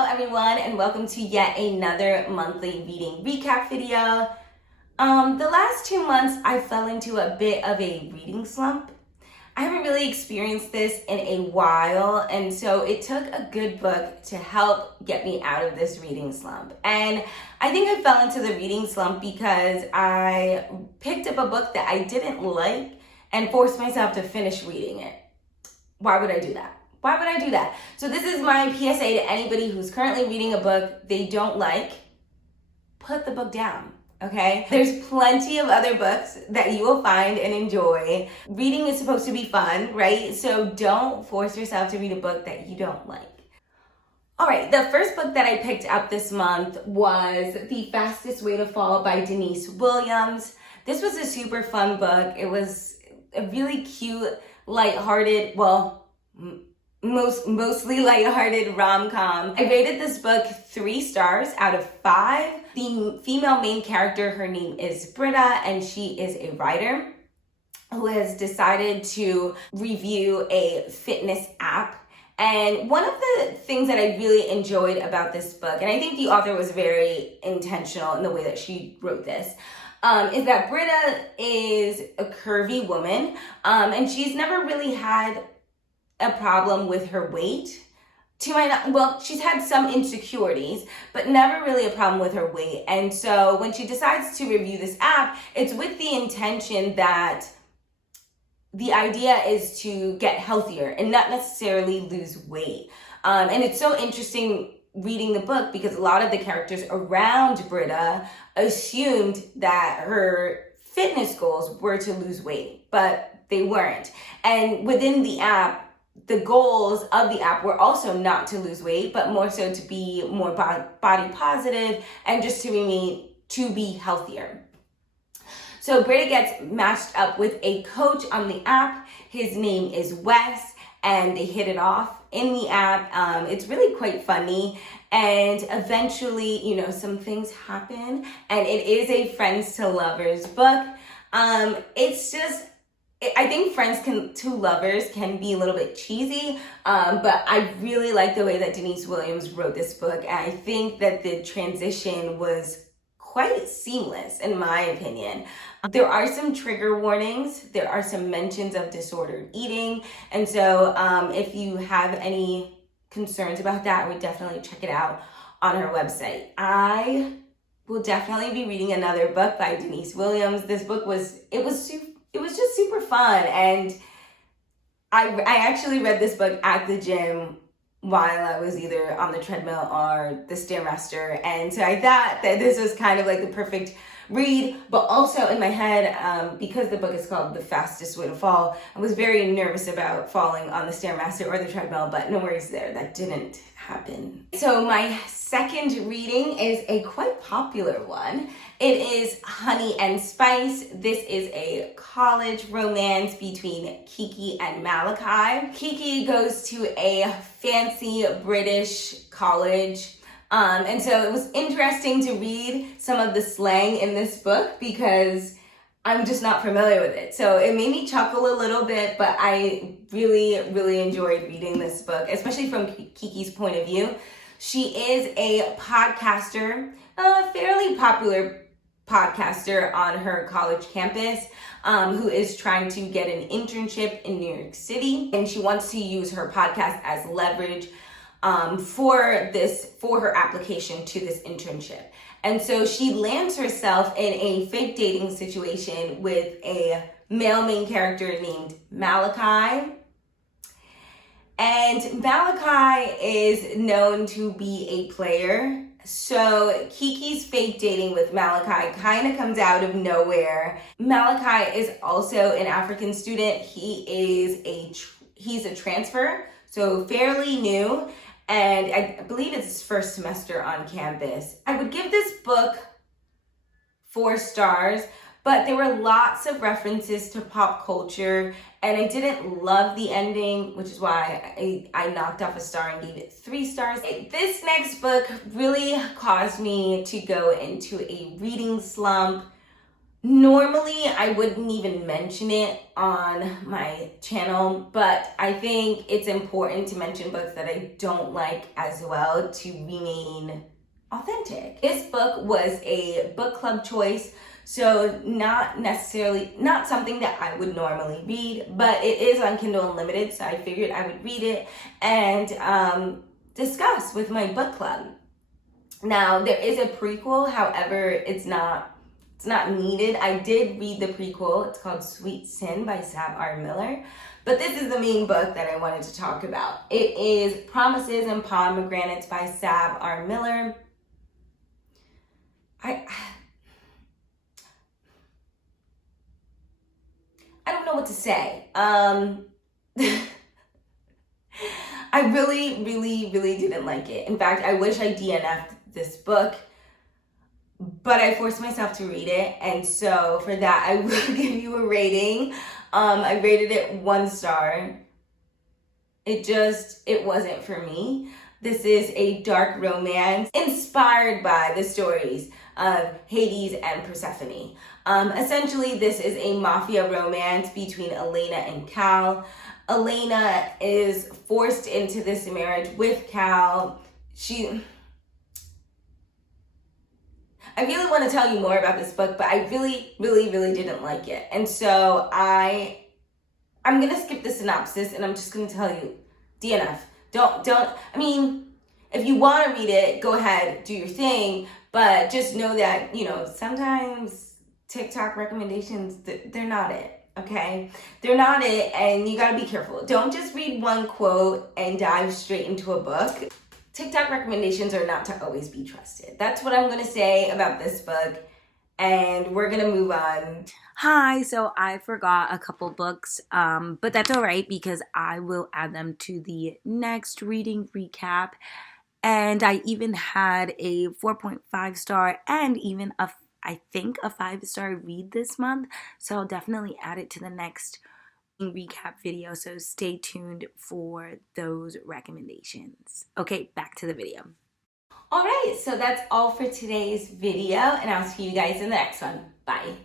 Hello everyone, and welcome to yet another monthly reading recap video. The last 2 months I fell into a bit of a reading slump. I haven't really experienced this in a while, and so it took a good book to help get me out of this reading slump. And I think I fell into the reading slump because I picked up a book that I didn't like and forced myself to finish reading it. Why would I do that? Why would I do that? So this is my PSA to anybody who's currently reading a book they don't like. Put the book down, okay? There's plenty of other books that you will find and enjoy. Reading is supposed to be fun, right? So don't force yourself to read a book that you don't like. All right, the first book that I picked up this month was The Fastest Way to Fall by Denise Williams. This was a super fun book. It was a really cute, lighthearted, mostly lighthearted rom-com. I rated this book 3 stars out of 5. The female main character, her name is Britta, and she is a writer who has decided to review a fitness app. And one of the things that I really enjoyed about this book, and I think the author was very intentional in the way that she wrote this, is that Britta is a curvy woman, and she's never really had a problem with her weight. She's had some insecurities, but never really a problem with her weight. And so when she decides to review this app, it's with the intention that the idea is to get healthier and not necessarily lose weight. And it's so interesting reading the book because a lot of the characters around Britta assumed that her fitness goals were to lose weight, but they weren't. And within the app, the goals of the app were also not to lose weight, but more so to be more body positive and just to be healthier. So Britta gets matched up with a coach on the app. His name is Wes, and they hit it off in the app. It's really quite funny. And eventually, some things happen, and it is a friends to lovers book. I think friends to lovers can be a little bit cheesy, but I really like the way that Denise Williams wrote this book. And I think that the transition was quite seamless, in my opinion. There are some trigger warnings. There are some mentions of disordered eating. And so if you have any concerns about that, I would definitely check it out on her website. I will definitely be reading another book by Denise Williams. This book was just super fun, and I actually read this book at the gym while I was either on the treadmill or the Stairmaster, and so I thought that this was kind of like the perfect read, but also in my head, because the book is called The Fastest Way to Fall, I was very nervous about falling on the Stairmaster or the treadmill, but no worries there, that didn't happen. So my second reading is a quite popular one. It is Honey and Spice. This is a college romance between Kiki and Malachi. Kiki goes to a fancy British college. And so it was interesting to read some of the slang in this book because I'm just not familiar with it. So it made me chuckle a little bit, but I really, really enjoyed reading this book, especially from Kiki's point of view. She is a podcaster, a fairly popular podcaster on her college campus, who is trying to get an internship in New York City. And she wants to use her podcast as leverage for her application to this internship. And so she lands herself in a fake dating situation with a male main character named Malachi. And Malachi is known to be a player. So Kiki's fake dating with Malachi kind of comes out of nowhere. Malachi is also an African student. He's a transfer, so fairly new. And I believe it's his first semester on campus. I would give this book 4 stars, but there were lots of references to pop culture, and I didn't love the ending, which is why I knocked off a star and gave it 3 stars. This next book really caused me to go into a reading slump. Normally, I wouldn't even mention it on my channel, but I think it's important to mention books that I don't like as well to remain authentic. This book was a book club choice, so not something that I would normally read, but it is on Kindle Unlimited, so I figured I would read it and discuss with my book club. Now, there is a prequel, however, it's not needed. I did read the prequel. It's called Sweet Sin by Sav R. Miller. But this is the main book that I wanted to talk about. It is Promises and Pomegranates by Sav R. Miller. I don't know what to say. I really, really, really didn't like it. In fact, I wish I DNF'd this book, but I forced myself to read it, and so for that I will give you a rating. I rated it 1 star. It wasn't for me. This is a dark romance inspired by the stories of Hades and Persephone. Essentially, this is a mafia romance between Elena and Cal. Elena is forced into this marriage with Cal. I really want to tell you more about this book, but I really, really, really didn't like it. And so I'm going to skip the synopsis and I'm just going to tell you, DNF. I mean, if you want to read it, go ahead, do your thing, but just know that, sometimes TikTok recommendations, they're not it, okay? They're not it, and you got to be careful. Don't just read one quote and dive straight into a book. TikTok recommendations are not to always be trusted. That's what I'm going to say about this book, and we're going to move on. Hi, so I forgot a couple books, but that's all right because I will add them to the next reading recap. And I even had a 4.5 star and even I think a 5-star read this month, so I'll definitely add it to the next recap video, so stay tuned for those recommendations. Okay, back to the video. All right, so that's all for today's video, and I'll see you guys in the next one. Bye.